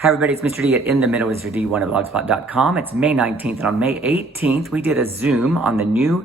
Hi everybody, it's Mr. D at In the Middle with Mr. D, one at blogspot.com. It's May 19th, and on May 18th, we did a Zoom on the new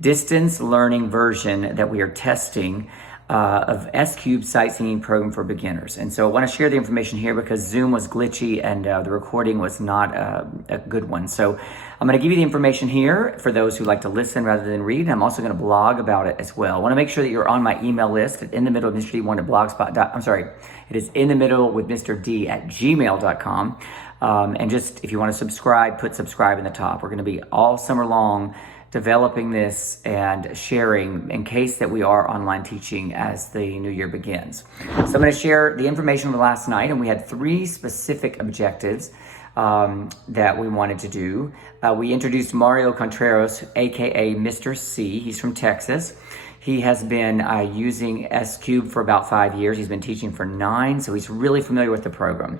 distance learning version that we are testing of S-Cube Sight Singing Program for Beginners. And so I want to share the information here because Zoom was glitchy and the recording was not a good one. So I'm going to give you the information here for those who like to listen rather than read. And I'm also going to blog about it as well. I want to make sure that you're on my email list at In the Middle with Mr. D, one at blogspot. It is In the Middle with Mr. D at gmail.com. And just if you want to subscribe, put subscribe in the top. We're going to be all summer long developing this and sharing in case that we are online teaching as the new year begins. So I'm going to share the information from last night, and we had 3 specific objectives that we wanted to do. We introduced Mario Contreras, aka Mr. C. He's from Texas. He has been using S-Cube for about 5 years. He's been teaching for 9, so he's really familiar with the program.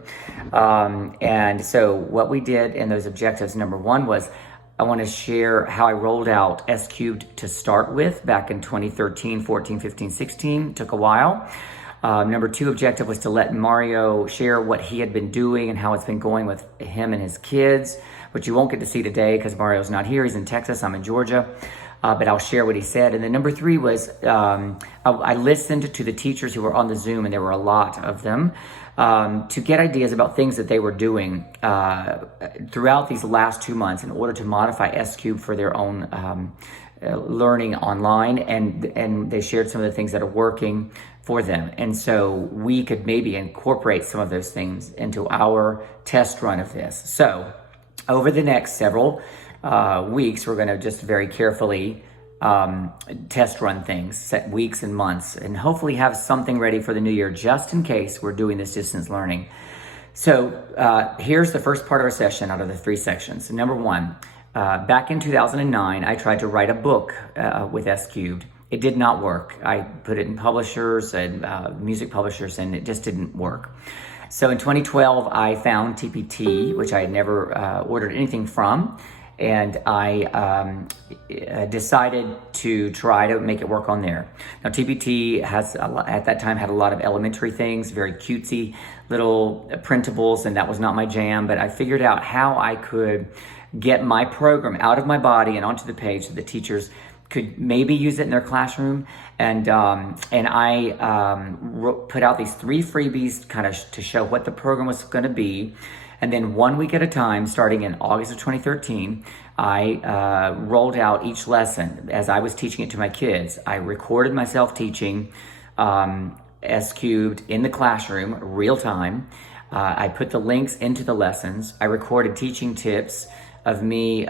And so what we did in those objectives, number 1 was I want to share how I rolled out S-Cubed to start with back in 2013, 14, 15, 16. Took a while. Number 2 objective was to let Mario share what he had been doing and how it's been going with him and his kids, which you won't get to see today because Mario's not here. He's in Texas. I'm in Georgia. But I'll share what he said. And then number 3 was I listened to the teachers who were on the Zoom, and there were a lot of them, to get ideas about things that they were doing throughout these last 2 months in order to modify S-Cube for their own learning online. And they shared some of the things that are working for them. And so we could maybe incorporate some of those things into our test run of this. So over the next several weeks, we're going to just very carefully test run things, set weeks and months, and hopefully have something ready for the new year just in case we're doing this distance learning. So here's the first part of our session out of the 3 sections. Number 1, back in 2009, I tried to write a book with S-Cubed. It did not work. I put it in publishers and music publishers, and it just didn't work. So in 2012, I found TPT, which I had never ordered anything from. And I decided to try to make it work on there. Now, TPT has, at that time, had a lot of elementary things, very cutesy little printables, and that was not my jam. But I figured out how I could get my program out of my body and onto the page so the teachers could maybe use it in their classroom. And I put out these 3 freebies kind of to show what the program was going to be. And then 1 week at a time, starting in August of 2013, I rolled out each lesson as I was teaching it to my kids. I recorded myself teaching S-Cubed in the classroom, real time. I put the links into the lessons. I recorded teaching tips of me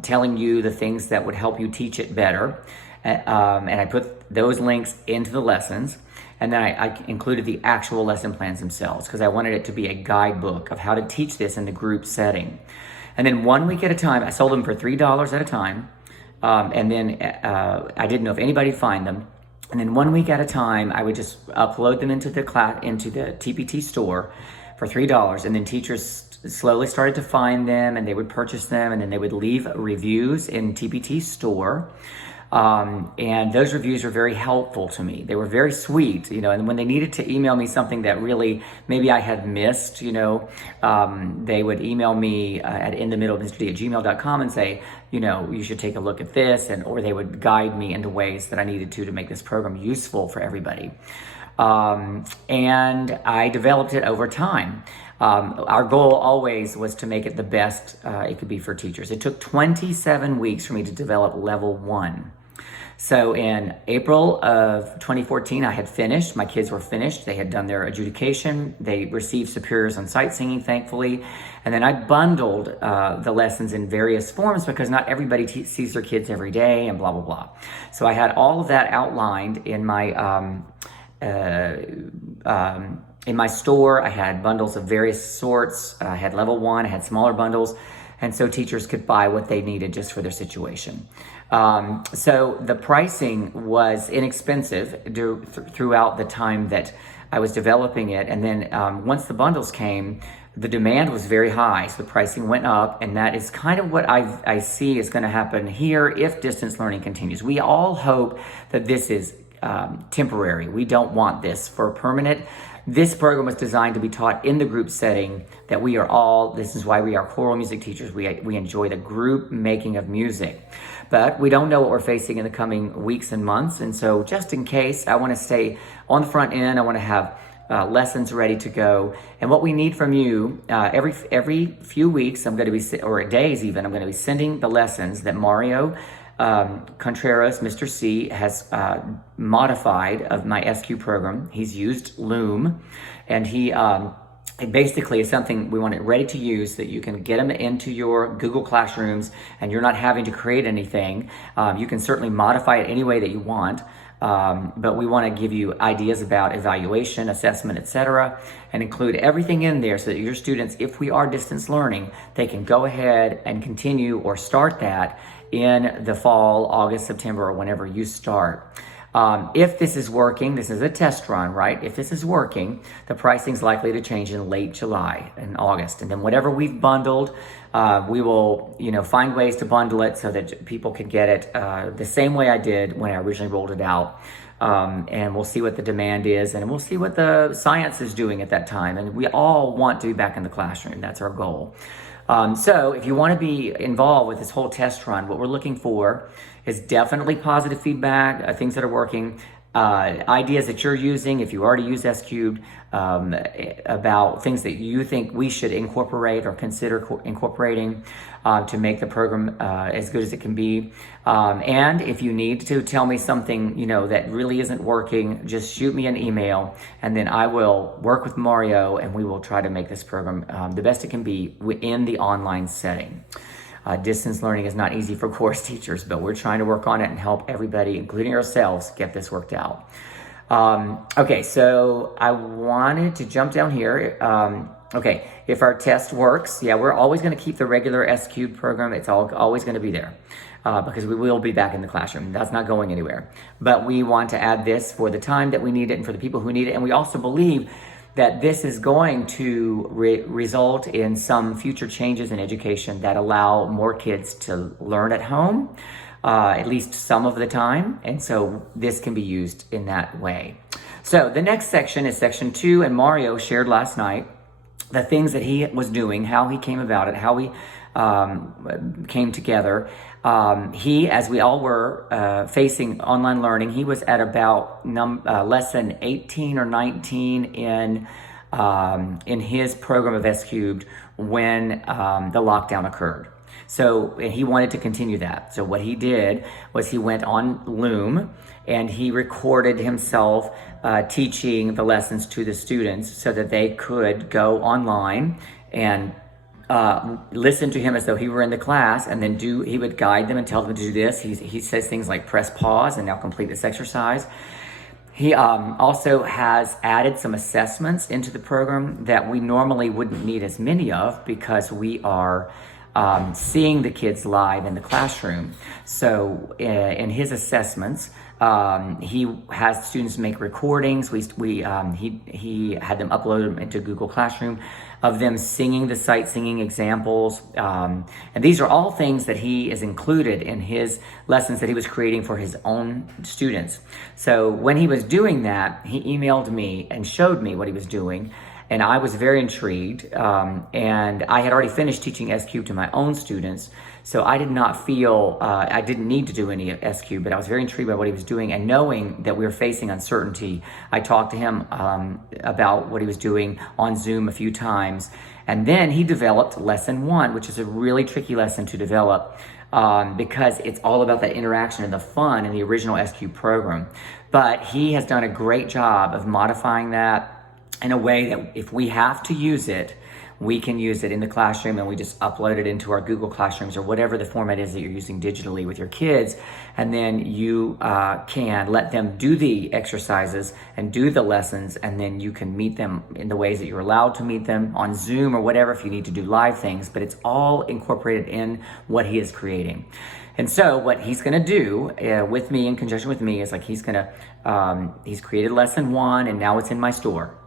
telling you the things that would help you teach it better. And I put those links into the lessons. And then I included the actual lesson plans themselves because I wanted it to be a guidebook of how to teach this in the group setting. And then 1 week at a time, I sold them for $3 at a time. And then I didn't know if anybody'd find them. And then 1 week at a time, I would just upload them into the TPT store for $3. And then teachers slowly started to find them, and they would purchase them, and then they would leave reviews in TPT store. And those reviews were very helpful to me. They were very sweet, and when they needed to email me something that really maybe I had missed, they would email me at inthemiddlewithmrd@gmail.com and say, you should take a look at this, or they would guide me into ways that I needed to make this program useful for everybody. And I developed it over time. Our goal always was to make it the best it could be for teachers. It took 27 weeks for me to develop level 1. So in April of 2014, I had finished. My kids were finished. They had done their adjudication. They received superiors on sight singing, thankfully. And then I bundled the lessons in various forms because not everybody sees their kids every day and blah, blah, blah. So I had all of that outlined in my store. I had bundles of various sorts. I had level 1, I had smaller bundles, and so teachers could buy what they needed just for their situation. So the pricing was inexpensive throughout the time that I was developing it. And then once the bundles came, the demand was very high, so the pricing went up, and that is kind of what I see is going to happen here if distance learning continues. We all hope that this is temporary. We don't want this for permanent. This program was designed to be taught in the group setting that this is why we are choral music teachers. We enjoy the group making of music. But we don't know what we're facing in the coming weeks and months. And so just in case, I want to stay on the front end. I want to have lessons ready to go. And what we need from you, every few weeks, or days even, I'm going to be sending the lessons that Mario Contreras, Mr. C, has modified of my SQ program. He's used Loom, and it basically is something we want it ready to use so that you can get them into your Google Classrooms and you're not having to create anything. You can certainly modify it any way that you want. But we want to give you ideas about evaluation, assessment, etc., and include everything in there so that your students, if we are distance learning, they can go ahead and continue or start that in the fall, August, September, or whenever you start. If this is working, this is a test run, right? If this is working, the pricing is likely to change in late July and August. And then whatever we've bundled, we will, find ways to bundle it so that people can get it the same way I did when I originally rolled it out. And we'll see what the demand is, and we'll see what the science is doing at that time. And we all want to be back in the classroom. That's our goal. So if you want to be involved with this whole test run, what we're looking for is definitely positive feedback, things that are working, ideas that you're using, if you already use S-Cubed, about things that you think we should incorporate or consider incorporating to make the program as good as it can be. And if you need to tell me something, that really isn't working, just shoot me an email, and then I will work with Mario and we will try to make this program the best it can be in the online setting. Distance learning is not easy for course teachers, but we're trying to work on it and help everybody, including ourselves, get this worked out. Okay, so I wanted to jump down here. Okay, if our test works, we're always going to keep the regular S-Cubed program. It's always going to be there because we will be back in the classroom. That's not going anywhere. But we want to add this for the time that we need it and for the people who need it. And we also believe that this is going to result in some future changes in education that allow more kids to learn at home, at least some of the time. And so this can be used in that way. So the next section is section 2, and Mario shared last night the things that he was doing, how he came about it, how we came together. He, as we all were facing online learning, he was at about lesson 18 or 19 in his program of S-Cubed when the lockdown occurred. So he wanted to continue that. So what he did was he went on Loom and he recorded himself teaching the lessons to the students so that they could go online and listen to him as though he were in the class, and then he would guide them and tell them to do this. He says things like press pause and now complete this exercise. He also has added some assessments into the program that we normally wouldn't need as many of because we are seeing the kids live in the classroom. So in his assessments, he has students make recordings. He had them upload them into Google Classroom of them singing the sight singing examples. And these are all things that he is included in his lessons that he was creating for his own students. So when he was doing that, he emailed me and showed me what he was doing. And I was very intrigued. And I had already finished teaching S-Cubed to my own students. So I did not feel, I didn't need to do any S-Cubed, but I was very intrigued by what he was doing. And knowing that we were facing uncertainty, I talked to him about what he was doing on Zoom a few times. And then he developed lesson 1, which is a really tricky lesson to develop because it's all about that interaction and the fun in the original S-Cubed program. But he has done a great job of modifying that in a way that if we have to use it, we can use it in the classroom and we just upload it into our Google Classrooms or whatever the format is that you're using digitally with your kids. And then you can let them do the exercises and do the lessons, and then you can meet them in the ways that you're allowed to meet them on Zoom or whatever if you need to do live things, but it's all incorporated in what he is creating. And so what he's going to do with me, in conjunction with me, is like he's created lesson 1 and now it's in my store.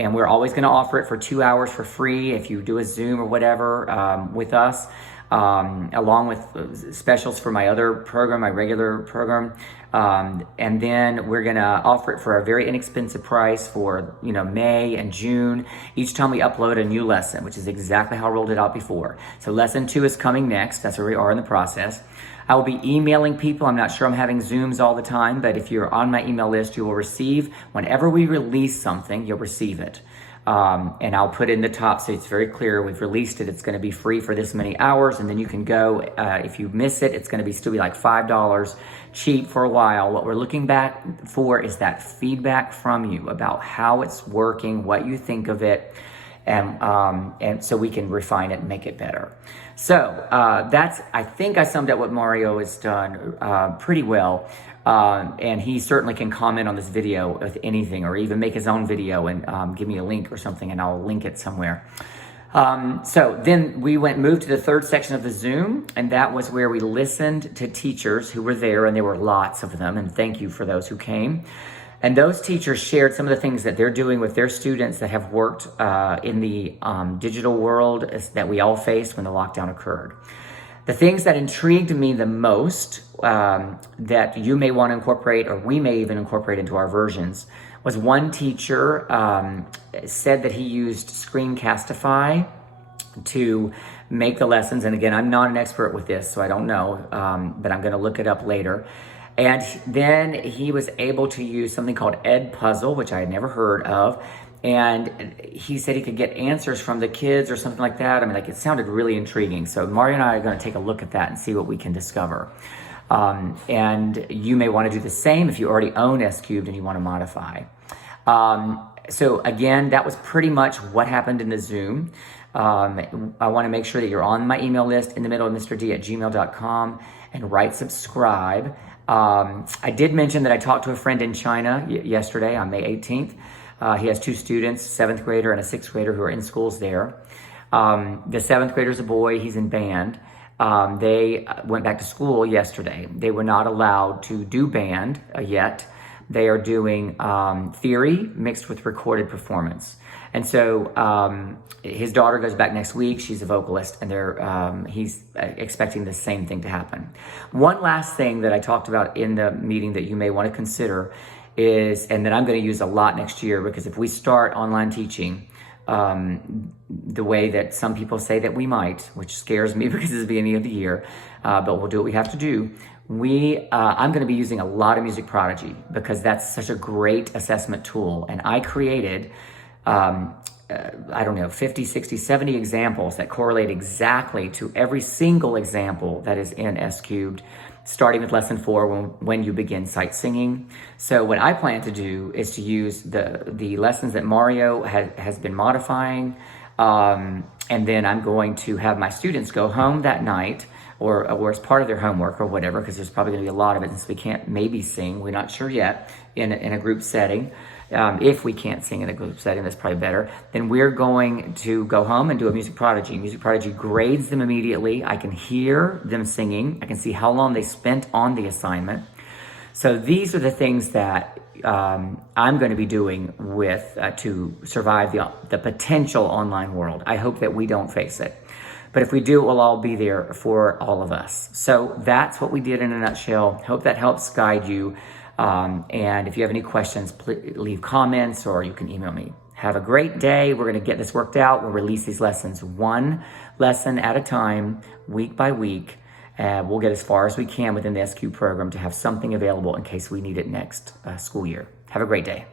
And we're always going to offer it for 2 hours for free if you do a Zoom or whatever with us. along with specials for my other program, my regular program. And then we're gonna offer it for a very inexpensive price for May and June. Each time we upload a new lesson, which is exactly how I rolled it out before. So lesson 2 is coming next. That's where we are in the process. I will be emailing people. I'm not sure I'm having Zooms all the time, but if you're on my email list, you will receive, whenever we release something, you'll receive it. And I'll put in the top so it's very clear we've released it. It's going to be free for this many hours, and then you can go. If you miss it, it's going to still be like $5 cheap for a while. What we're looking back for is that feedback from you about how it's working, what you think of it, and so we can refine it and make it better. So I think I summed up what Mario has done pretty well. And he certainly can comment on this video with anything, or even make his own video and give me a link or something, and I'll link it somewhere. So then we moved to the third section of the Zoom, and that was where we listened to teachers who were there, and there were lots of them, and thank you for those who came. And those teachers shared some of the things that they're doing with their students that have worked in the digital world that we all faced when the lockdown occurred. The things that intrigued me the most that you may want to incorporate, or we may even incorporate into our versions, was one teacher said that he used Screencastify to make the lessons. And again, I'm not an expert with this, so I don't know, but I'm going to look it up later. And then he was able to use something called Edpuzzle, which I had never heard of. And he said he could get answers from the kids or something like that. I mean, it sounded really intriguing. So Mario and I are going to take a look at that and see what we can discover. And you may want to do the same if you already own S Cubed and you want to modify. So again, that was pretty much what happened in the Zoom. I want to make sure that you're on my email list in the middle of mrd@gmail.com and write subscribe. I did mention that I talked to a friend in China yesterday on May 18th. He has 2 students, 7th grader and a 6th grader, who are in schools there. The 7th grader's a boy, he's in band. They went back to school yesterday. They were not allowed to do band yet. They are doing theory mixed with recorded performance. And so his daughter goes back next week. She's a vocalist, and he's expecting the same thing to happen. One last thing that I talked about in the meeting that you may want to consider is, and that I'm going to use a lot next year, because if we start online teaching the way that some people say that we might, which scares me because it's the beginning of the year, but we'll do what we have to do. I'm going to be using a lot of Music Prodigy, because that's such a great assessment tool. And I created, 50, 60, 70 examples that correlate exactly to every single example that is in S Cubed, starting with lesson 4 when you begin sight singing. So what I plan to do is to use the lessons that Mario has been modifying, and then I'm going to have my students go home that night, or as part of their homework or whatever, because there's probably going to be a lot of it since we can't maybe sing. We're not sure yet in a group setting. If we can't sing in a group setting, that's probably better. Then we're going to go home and do a Music Prodigy. Music Prodigy grades them immediately. I can hear them singing. I can see how long they spent on the assignment. So these are the things that I'm going to be doing to survive the potential online world. I hope that we don't face it. But if we do, it will all be there for all of us. So that's what we did in a nutshell. Hope that helps guide you. And if you have any questions, please leave comments, or you can email me. Have a great day. We're going to get this worked out. We'll release these lessons one lesson at a time, week by week. We'll get as far as we can within the S Cubed program to have something available in case we need it next school year. Have a great day.